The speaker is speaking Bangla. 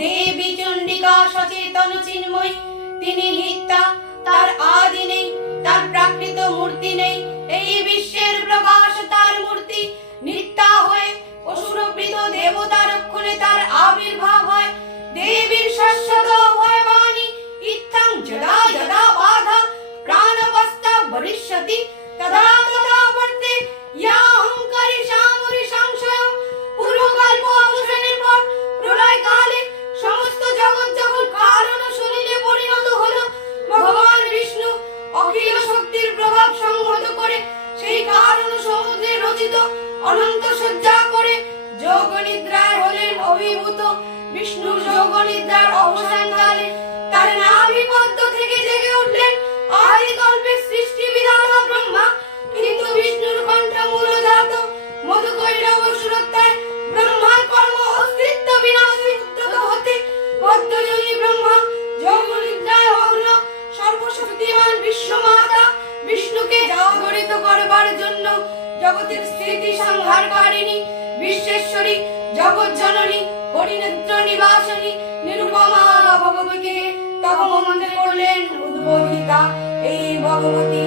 দেবী চণ্ডিকা সচেতন চিন্ময়, তিনি নিত্যা, তার আদি নেই, তার প্রাকৃত মূর্তি নেই। এই বিশ্বের প্রকাশ তার মূর্তি, নিত্যা হয়ে অসুরবৃত দেবতা রক্ষণে তার আবির্ভাব হয়। দেবীর শাশ্বত ভয়বাণী, ইত্থং যদা যদা বাধা প্রাণবস্তা ভবিষ্যতি তদা তদা বর্তে ইয়া অহংকারী সামরি সংশয়। পূর্বকল্প অবসানের পর প্রলয় কালে সমস্ত জগৎ যখন কারণ শরীরে পরিণত হলো, ভগবান বিষ্ণু অখিল শক্তির প্রভাব সংহত করে সেই কারণ সমুদ্রে রচিত অনন্ত সজ্জা করে যোগ নিদ্রায় হলেন অভিভূত। বিষ্ণুর যোগ নিদ্রার অবসানকালে তার নাভি পদ্ম থেকে জেগে উঠলেন আদিকল্পে সৃষ্টি বিধাতা ব্রহ্মা। কিন্তু বিষ্ণুর কণ্ঠ মূলজাত মধুকৈরব সুরত্যায় ব্রহ্মার কর্ম অস্তিত্ব বিনাশে উদ্যত হতে পদ্মযোগী ব্রহ্মা যোগ নিদ্রায় মগ্ন। সর্বশক্তিমান বিশ্বমাতা বিষ্ণুকে জাগরিত করবার জন্য জগতের স্থিতি সংহারকারিণী বিশ্বেশ্বরী জগৎ জননী হরিনেত্র নিবাসনী নিরুপমা ভগবতীকে তপ মন্ত্রে করলেন উদ্বোধিতা। এই ভগবতী